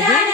Megan.